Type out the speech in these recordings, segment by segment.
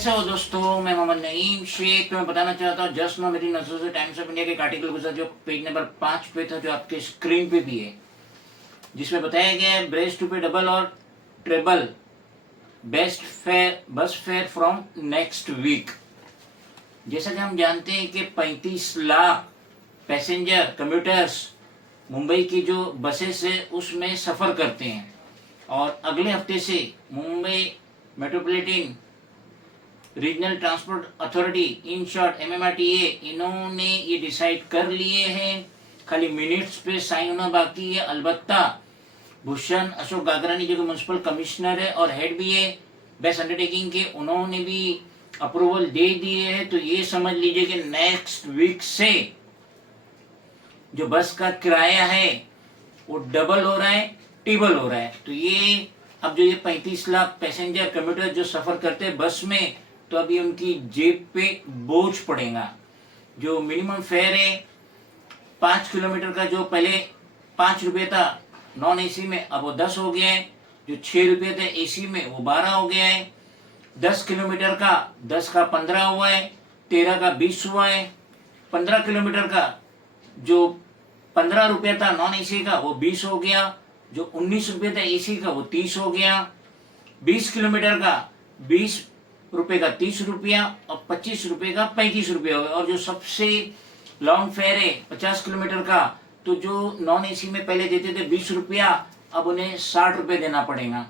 कैसे हो दोस्तों, मैं मोहम्मद नईम शेख। मैं बताना चाहता हूँ जस्ट नो मेरी नजरों से टाइम्स ऑफ इंडिया के एक आर्टिकल गुजरा जो पेज नंबर 5 पे था, जो आपके स्क्रीन पे भी है, जिसमें बताया गया है ब्रेस्ट टू पे डबल और triple best fare bus fare from next week. जैसा कि हम जानते हैं कि 35 लाख पैसेंजर कम्यूटर्स मुंबई की जो बसेस है उसमें सफ़र करते हैं, और अगले हफ्ते से Mumbai metropolitan regional transport authority, in short MMRTA, इन्होंने ये डिसाइड कर लिए हैं। खाली मिनट्स पे साइन होना बाकी है। अलबत्ता भूषण अशोक गागरानी जो कि म्यूनसिपल कमिश्नर है और हेड भी है बेस्ट अंडरटेकिंग के, उन्होंने भी अप्रूवल दे दिए है। तो ये समझ लीजिए कि नेक्स्ट वीक से जो बस का किराया है वो डबल हो रहा है, टिबल हो रहा है। तो ये अब जो ये 35 लाख पैसेंजर कम्यूटर जो सफर करते हैं बस में, तो अभी उनकी जेब पे बोझ पड़ेगा। जो मिनिमम फेयर है 5 किलोमीटर का, जो पहले 5 रुपये था नॉन AC में, अब वो 10 हो गया है। जो 6 रुपये थे AC में वो 12 हो गया है। 10 किलोमीटर का 10 का 15 हुआ है, 13 का 20 हुआ है। 15 किलोमीटर का जो 15 रुपये था नॉन AC का वो 20 हो गया। जो 19 रुपये था AC का वो 30 हो गया। 20 किलोमीटर का 20 रुपये का 30 रुपया और 25 रुपये का 35 रुपया हो गया। और जो सबसे लॉन्ग फेयर है 50 किलोमीटर का, तो जो नॉन AC में पहले देते थे 20 रुपया, अब उन्हें 60 रुपये देना पड़ेगा।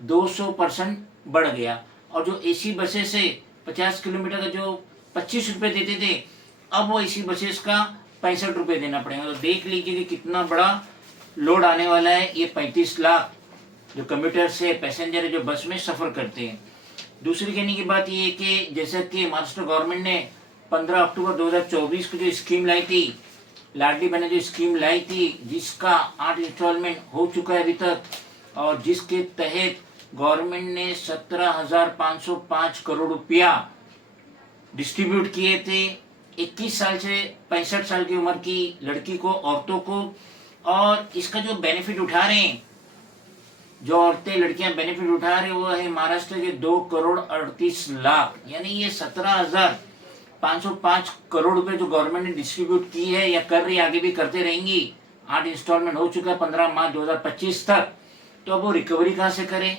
200% बढ़ गया। और जो AC बसेस है 50 किलोमीटर का जो 25 रुपये देते थे, अब वो AC बसेस का 65 रुपये देना पड़ेगा। तो देख लीजिए कि कितना बड़ा लोड आने वाला है। ये 35 लाख जो कम्यूटर्स है, पैसेंजर है, जो बस में सफ़र करते हैं। दूसरी कहने की बात ये है कि जैसा कि महाराष्ट्र गवर्नमेंट ने 15 अक्टूबर 2024 को जो स्कीम लाई थी, लाडली बहना जो स्कीम लाई थी, जिसका 8 इंस्टॉलमेंट हो चुका है अभी तक, और जिसके तहत गवर्नमेंट ने 17,505 करोड़ रुपया डिस्ट्रीब्यूट किए थे 21 साल से 65 साल की उम्र की लड़की को, औरतों को। और इसका जो बेनिफिट उठा रहे हैं, जो औरतें लड़कियां बेनिफिट उठा रहे हैं, वो है महाराष्ट्र के 2,38,00,000, यानी ये 17,505 करोड़ रुपए जो गवर्नमेंट ने डिस्ट्रीब्यूट की है या कर रही है, आगे भी करते रहेंगी। 8 इंस्टॉलमेंट हो चुका है 15 मार्च 2025 तक। तो अब वो रिकवरी कहाँ से करें?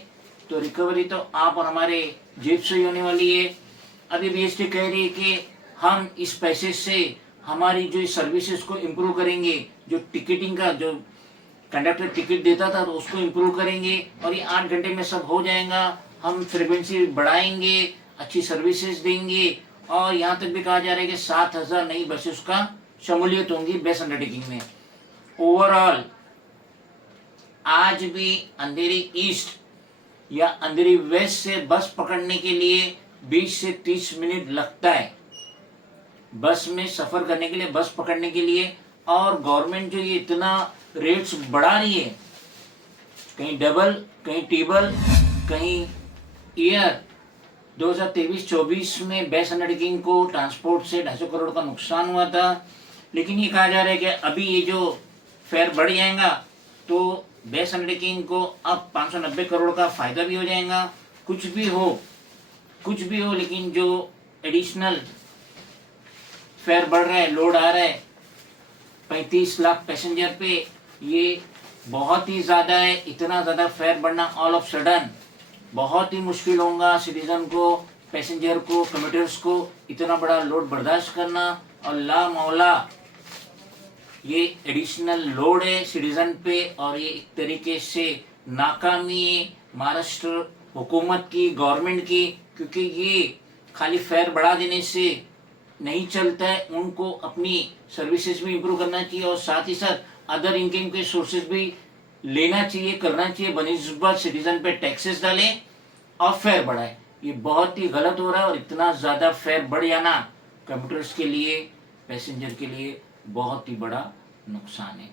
तो रिकवरी तो आप और हमारे जेब से ही होने वाली है। अभी BST कह रही है कि हम इस पैसे से हमारी जो सर्विसेज को इम्प्रूव करेंगे। जो टिकटिंग का जो कंडक्टर टिकट देता था तो उसको इम्प्रूव करेंगे, और ये 8 घंटे में सब हो जाएगा। हम फ्रीक्वेंसी बढ़ाएंगे, अच्छी सर्विसेज देंगे, और यहाँ तक भी कहा जा रहा है कि 7,000 नई बसेस का शमूलियत होंगी बेस्ट अंडरटेकिंग में। ओवरऑल आज भी अंधेरी ईस्ट या अंधेरी वेस्ट से बस पकड़ने के लिए 20 से 30 मिनट लगता है, बस में सफर करने के लिए, बस पकड़ने के लिए। और गवर्नमेंट जो ये इतना रेट्स बढ़ा रही है, कहीं डबल, कहीं टिबल, कहीं ईयर। 2023-24 में बेस्ट अंडरटेकिंग को ट्रांसपोर्ट से 250 करोड़ का नुकसान हुआ था। लेकिन ये कहा जा रहा है कि अभी ये जो फेयर बढ़ जाएगा तो बेस्ट अंडरटेकिंग को अब 590 करोड़ का फायदा भी हो जाएगा। कुछ भी हो, लेकिन जो एडिशनल फेयर बढ़ रहा है, लोड आ रहा है 35 लाख पैसेंजर पे, ये बहुत ही ज़्यादा है। इतना ज़्यादा फेयर बढ़ना ऑल ऑफ सडन बहुत ही मुश्किल होगा सिटीजन को, पैसेंजर को, कम्यूटर्स को इतना बड़ा लोड बर्दाश्त करना। और ला मौला ये एडिशनल लोड है सिटीजन पे, और ये एक तरीके से नाकामी है महाराष्ट्र हुकूमत की, गवर्नमेंट की। क्योंकि ये खाली फेयर बढ़ा देने से नहीं चलता है, उनको अपनी सर्विसेज भी इम्प्रूव करना चाहिए, और साथ ही साथ अदर इनकम के सोर्सेज भी लेना चाहिए, करना चाहिए। बनिस्बत सिटीजन पे टैक्सेस डालें और फेयर बढ़ाए। ये बहुत ही गलत हो रहा है, और इतना ज़्यादा फेयर बढ़ जाना कंप्यूटर्स के लिए, पैसेंजर के लिए बहुत ही बड़ा नुकसान है।